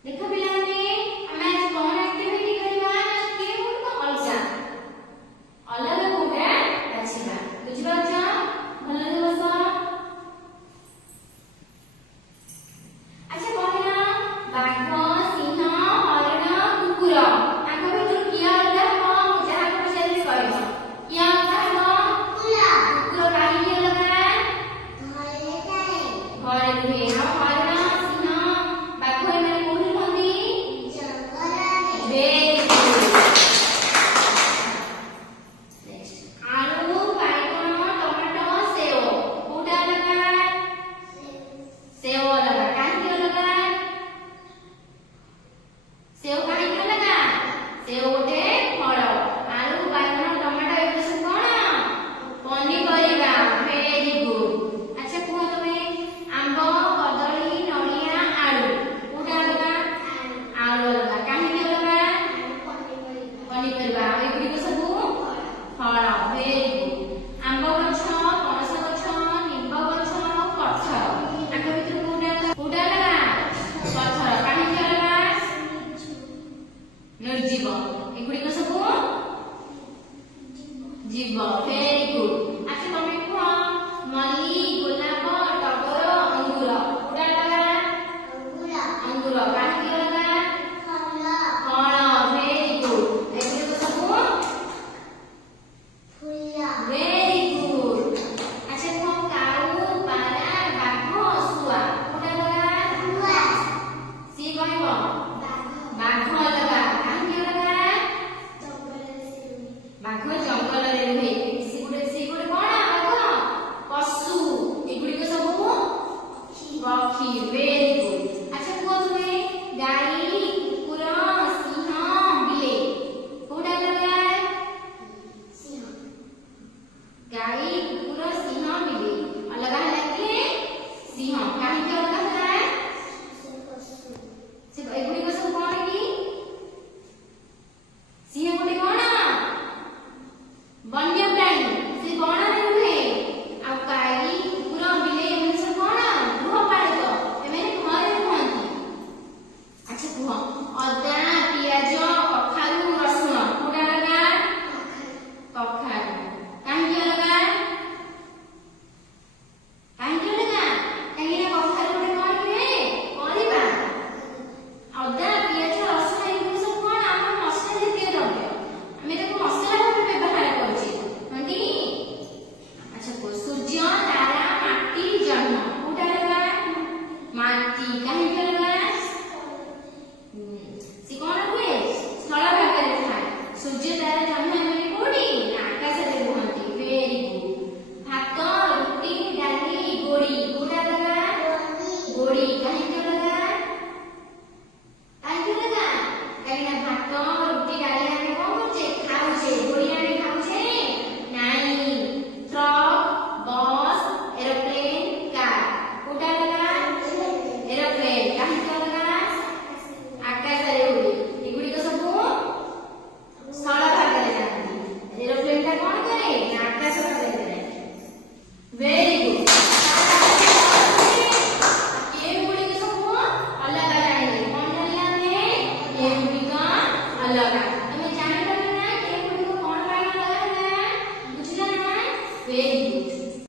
देखो पिलाने ଆମେ ଆଜି କଣ ଆକ୍ଟିଭିଟି କରିବା ନା କେଉଁଟା ଅଲଗା ଅଲଗା କୋଉଟା ବାଛିବା ବୁଝିପାରୁଛ ଭଲରେ ବସ। ଆଚ୍ଛା କହିଲ ବାଘ ସିଂହ ହରିଣ କୁକୁର ଆଙ୍କ ଭିତରୁ କିଏ ଅଲଗା ହେବ ଯାହାକୁ ପଚାରିଲେ କହିବ କିଏ ଅଲଗା ହେବ? କୁକୁର କାହିଁକି ଅଲଗା? ଘରେ ରୁହେ ଆଉ ହରିଣ ସିଂହ ବାଘ ଏମାନେ କୋଉଠି ରୁହନ୍ତି? Very good. ଆଳୁ ବାଇଗଣ ଟମାଟୋ ସେଓ କୋଉଟା ଅଲଗା? ସେଓ ଅଲଗା କାହିଁକି ଅଲଗା? ସେଓ କାହିଁକି ଅଲଗା? ସେଓ ଗୋଟେ ଫଳ ଆଳୁ ବାଇଗଣ ଟମାଟୋ ଏଗୁଡା ସବୁ କଣ ପନିପରିବା। Very good. ଆଚ୍ଛା କୁହ ତମେ ଆମ୍ବ କଦଳୀ ନଡ଼ିଆ ଆଳୁ କୋଉଟା ଅଲଗା? ଆଳୁ ଅଲଗା କାହିଁକି ଅଲଗା? ପନିପରିବା ଆଉ ଏଗୁଡ଼ିକ ସବୁ ଫଳ। Very good. ଆମ୍ବ ଗଛ ପଣସ ଗଛ ନିମ୍ବ ଗଛ କଠର ଆଙ୍କ ଭିତରୁ କୋଉଟା ଅଲଗା? କଠର କାହିଁକି ଅଲଗା? ନିର୍ଜୀବ ଏଗୁଡ଼ିକ ସବୁ ଜୀବ। Very good. ଆଚ୍ଛା ତମେ କୁହ ମଲ୍ଲି ଗୋଲାପ ଟଗର ଅଙ୍ଗୁର କୋଉଟା ଅଲଗା? ଅଙ୍ଗୁର କାହିଁକି ଅଲଗା? ଫଳ। Very good. ଏଗୁଡ଼ିକ ସବୁ ଭେରି ଗୁଡ୍। ଆଚ୍ଛା କୁହ କାଉ ପାରା ବାଘ ଶୁଆ କୋଉଟା ଅଲଗା? ସିଏ କହିବ ବାଘ ଅଲଗା କାହିଁକି ଅଲଗା? ବାଘ ଜଙ୍ଗଲରେ ରୁହେ ସେ ଗୋଟେ କଣ ବାଘ ପଶୁ ଏଗୁଡ଼ିକ ସବୁ ପକ୍ଷୀ। Very good. ଆଚ୍ଛା କୁହ ତୁମେ ଗାଈ କୁକୁର ସିଂହ ବିଲେଇ କୋଉଟା ଅଲଗା? ଗାଈ କୁକୁର ସିଂହ ବିଲେଇ ଅଲଗା ହେଲା କିଏ? ସିଂହ କାହିଁକି ଅଲଗା ହେଲା? ଏଗୁଡ଼ିକ ସବୁ କଣ କି? ସିଂହ ଗୋଟେ କଣ ବନ୍ୟପ୍ରାଣୀ ସେ ବଣରେ ରୁହେ ଆଉ ଗାଈ କୁକୁର ବିଲେଇ ଏମାନେ ସବୁ କଣ ଗୃହପାଳିତ ଏମାନେ ଘରେ ରୁହନ୍ତି। ଆଚ୍ଛା କୁହ ଅଦା ପିଆଜ କଖାରୁ ରସୁଣ କୋଉଟା ଅଲଗା? କଖାରୁ କାହିଁକି ଅଲଗା? କାହିଁକି ଅଲଗା? କାହିଁକି ନା କଖାରୁ ଗୋଟେ କଣ ହୁଏ ପରିବା। ଅଦା ପିଆଜ ରସୁଣ ଏଗୁଡିକ ସବୁ କଣ ଆମର ମସଲା ଜାତୀୟ ଦ୍ରବ୍ୟ ଆମେ ତାକୁ ମସଲା ଭାବରେ ବ୍ୟବହାର କରୁଛେ ନୁହନ୍ତି କି? ଆଚ୍ଛା କୁହ ସୂର୍ଯ୍ୟ ତାରା ମାଟି ଜହ୍ନ କୋଉଟା ଅଲଗା? ମାଟି କାହିଁକି ଅଲଗା? ସେ କଣ ହୁଏ ସ୍ଥଳ ଭାଗରେ ଥାଏ। ସୂର୍ଯ୍ୟ ତାରା ଜହ୍ନ ଏମାନେ କୋଉଠି ନା ଆକାଶରେ ରୁହନ୍ତି। Very good. ଭାତ ରୁଟି ଡାଲି ଗୋଡ଼ି କୋଉଟା ଅଲଗା? ଗୋଡ଼ି କାହିଁକି